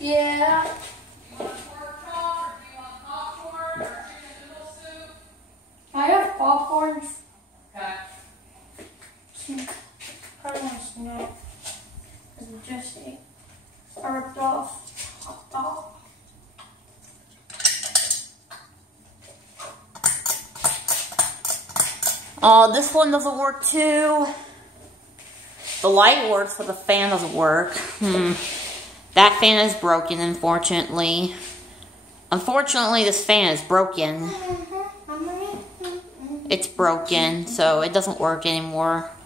Yeah. Do you want pork chop or do you want popcorn or chicken noodle soup? I have popcorn. Okay. Probably want a snack. Because it just ate. I ripped off. Oh. Oh, this one doesn't work too. The light works, but the fan doesn't work. That fan is broken, unfortunately. Unfortunately, this fan is broken. It's broken, so it doesn't work anymore.